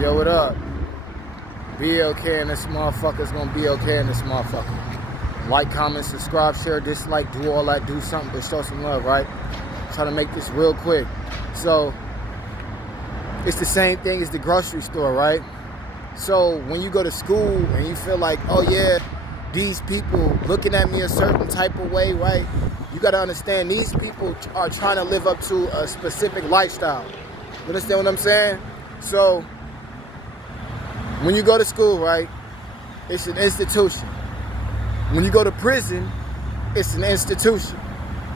Yo, what up? Be okay and this motherfucker's gonna be okay in this motherfucker. Like, comment, subscribe, share, dislike, do all that, do something, but show some love, right? Try to make this real quick. So, it's the same thing as the grocery store, right? So, when you go to school and you feel like, oh yeah, these people looking at me a certain type of way, right? You gotta understand, these people are trying to live up to a specific lifestyle. You understand what I'm saying? So, when you go to school, right, it's an institution. When you go to prison, it's an institution.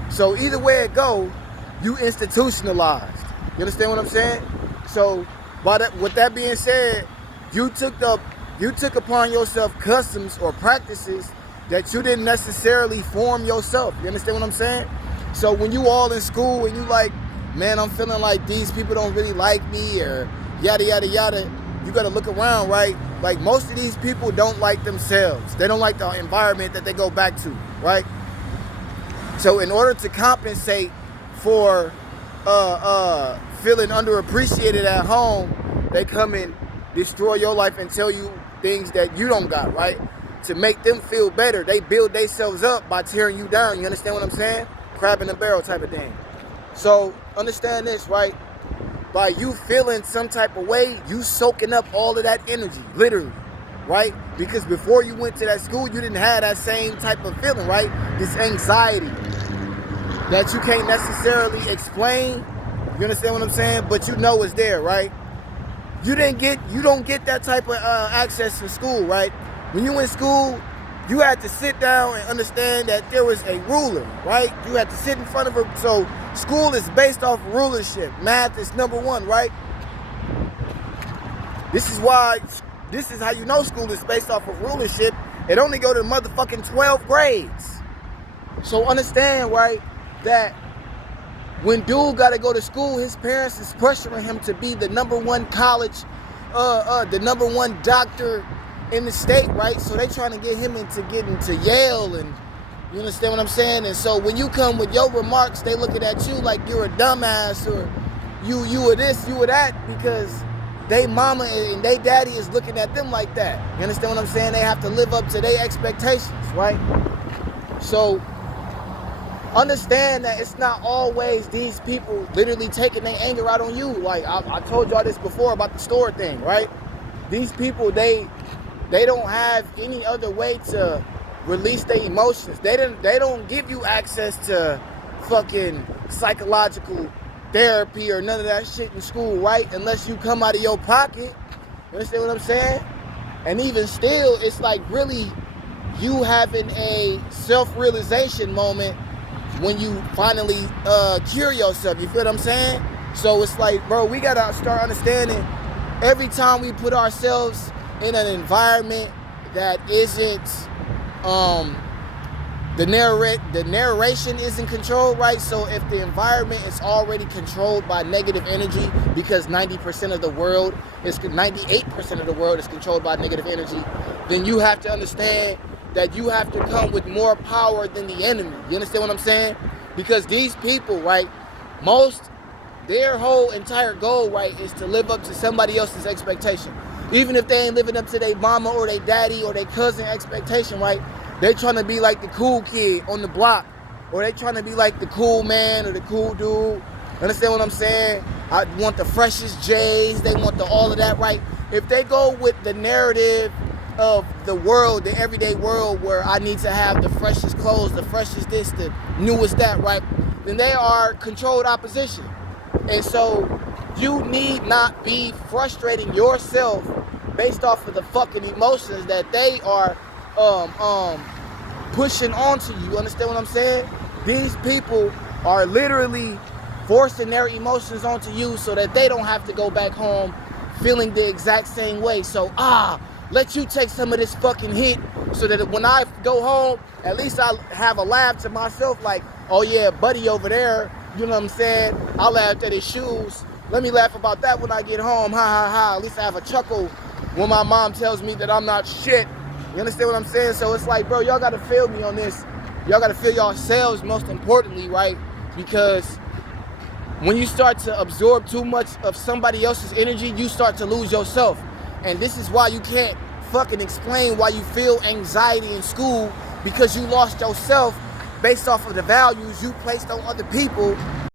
So either way it go, you institutionalized. You understand what I'm saying? So with that being said, you took upon yourself customs or practices that you didn't necessarily form yourself. You understand what I'm saying? So when you all in school and you like, man, I'm feeling like these people don't really like me or yada, yada, yada, you got to look around, right? Like, most of these people don't like themselves. They don't like the environment that they go back to, right? So in order to compensate for feeling underappreciated at home, they come and destroy your life and tell you things that you don't got, right? To make them feel better, they build themselves up by tearing you down. You understand what I'm saying? Crab in a barrel type of thing. So understand this, right? By you feeling some type of way, you soaking up all of that energy, literally, right? Because before you went to that school, you didn't have that same type of feeling, right? This anxiety that you can't necessarily explain. You understand what I'm saying? But you know it's there, right? You don't get that type of access to school, right? When you in school, you had to sit down and understand that there was a ruler, right? You had to sit in front of her. So school is based off rulership. Math is number one, right? This is how you know school is based off of rulership. It only go to motherfucking 12 grades. So understand, right, that when dude got to go to school, his parents is pressuring him to be the number one college, the number one doctor in the state, right? So they trying to get him into Yale, and you understand what I'm saying? And so when you come with your remarks, they looking at you like you're a dumbass, or you were this, you were that, because they mama and they daddy is looking at them like that. You understand what I'm saying? They have to live up to their expectations, right? So understand that it's not always these people literally taking their anger out on you. Like I told y'all this before about the store thing, right? These people, they don't have any other way to release their emotions. They don't give you access to fucking psychological therapy or none of that shit in school, right? Unless you come out of your pocket. You understand what I'm saying? And even still, it's like really you having a self-realization moment when you finally cure yourself. You feel what I'm saying? So it's like, bro, we gotta start understanding every time we put ourselves in an environment that isn't the narration isn't controlled, right? So if the environment is already controlled by negative energy, because 98% of the world is controlled by negative energy, then you have to understand that you have to come with more power than the enemy. You understand what I'm saying? Because these people, right, their whole entire goal, right, is to live up to somebody else's expectation. Even if they ain't living up to their mama or their daddy or their cousin expectation, right? They trying to be like the cool kid on the block, or they trying to be like the cool man or the cool dude. Understand what I'm saying? I want the freshest J's. They want all of that, right? If they go with the narrative of the world, the everyday world, where I need to have the freshest clothes, the freshest this, the newest that, right? Then they are controlled opposition. And so you need not be frustrating yourself based off of the fucking emotions that they are pushing onto you. Understand what I'm saying? These people are literally forcing their emotions onto you so that they don't have to go back home feeling the exact same way. So let you take some of this fucking hit so that when I go home, at least I have a laugh to myself like, oh yeah, buddy over there, you know what I'm saying? I laughed at his shoes. Let me laugh about that when I get home. Ha ha ha. At least I have a chuckle when my mom tells me that I'm not shit. You understand what I'm saying? So it's like, bro, y'all gotta feel me on this. Y'all gotta feel yourselves most importantly, right? Because When you start to absorb too much of somebody else's energy, you start to lose yourself. And this is why you can't fucking explain why you feel anxiety in school, because you lost yourself based off of the values you placed on other people